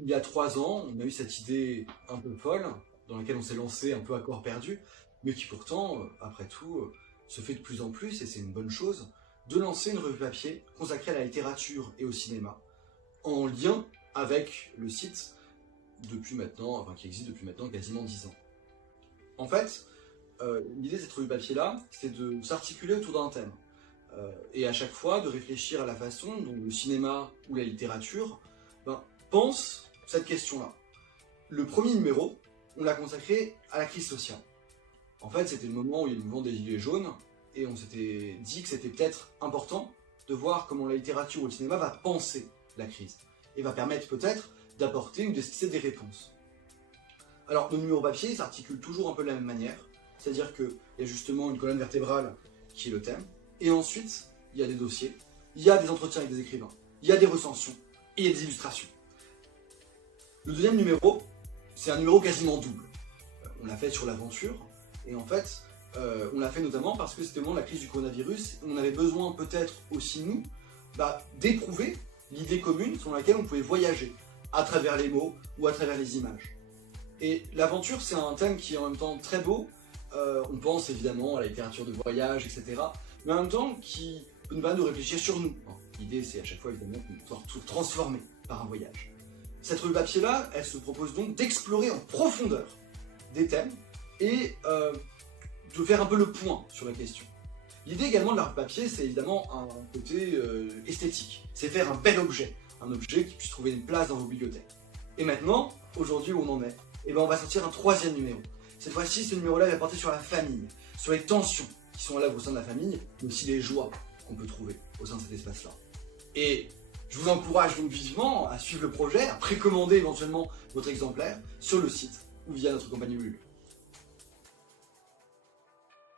Il y a 3 ans, on a eu cette idée un peu folle, dans laquelle on s'est lancé un peu à corps perdu, mais qui pourtant, après tout, se fait de plus en plus, et c'est une bonne chose, de lancer une revue papier consacrée à la littérature et au cinéma, en lien avec le site qui existe depuis maintenant quasiment 10 ans. En fait, l'idée de cette revue papier-là, c'est de s'articuler autour d'un thème, et à chaque fois de réfléchir à la façon dont le cinéma ou la littérature pense cette question-là. Le premier numéro, on l'a consacré à la crise sociale. En fait, c'était le moment où il y a eu le mouvement des Gilets jaunes, et on s'était dit que c'était peut-être important de voir comment la littérature ou le cinéma va penser la crise, et va permettre peut-être d'apporter ou d'esquisser des réponses. Alors, nos numéros papier s'articulent toujours un peu de la même manière, c'est-à-dire qu'il y a justement une colonne vertébrale qui est le thème, et ensuite, il y a des dossiers, il y a des entretiens avec des écrivains, il y a des recensions, et il y a des illustrations. Le deuxième numéro, c'est un numéro quasiment double. On l'a fait sur l'aventure, et en fait, on l'a fait notamment parce que c'était au moment de la crise du coronavirus, et on avait besoin peut-être aussi, nous, d'éprouver l'idée commune sur laquelle on pouvait voyager, à travers les mots ou à travers les images. Et l'aventure, c'est un thème qui est en même temps très beau, on pense évidemment à la littérature de voyage, etc., mais en même temps qui va nous réfléchir sur nous. L'idée, c'est à chaque fois évidemment de pouvoir tout transformer par un voyage. Cette revue papier-là, elle se propose donc d'explorer en profondeur des thèmes et de faire un peu le point sur la question. L'idée également de la revue papier, c'est évidemment un côté esthétique. C'est faire un bel objet, un objet qui puisse trouver une place dans vos bibliothèques. Et maintenant, aujourd'hui où on en est, on va sortir un 3e numéro. Cette fois-ci, ce numéro-là va porter sur la famille, sur les tensions qui sont là au sein de la famille, mais aussi les joies qu'on peut trouver au sein de cet espace-là. Et je vous encourage donc vivement à suivre le projet, à précommander éventuellement votre exemplaire sur le site ou via notre compagnie Ulule.